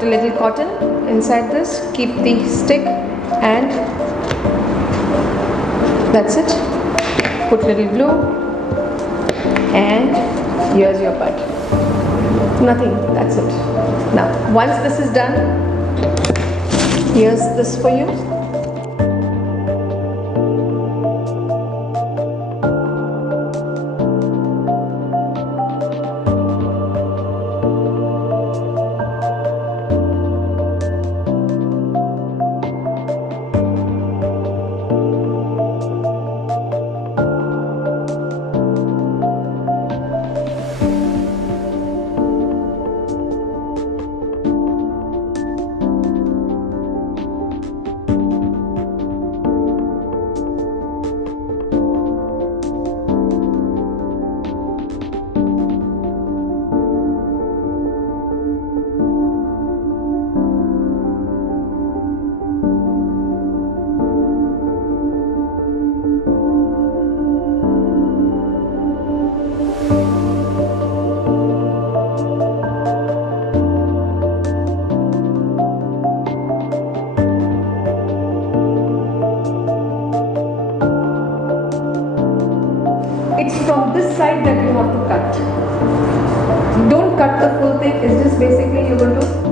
put a little cotton inside this, keep the stick, and that's it. Put little glue, and here's your bud. Nothing, that's it. Now once this is done, here's this for you. It's from this side that you have to cut. Don't cut the full thing, it's just basically you're going to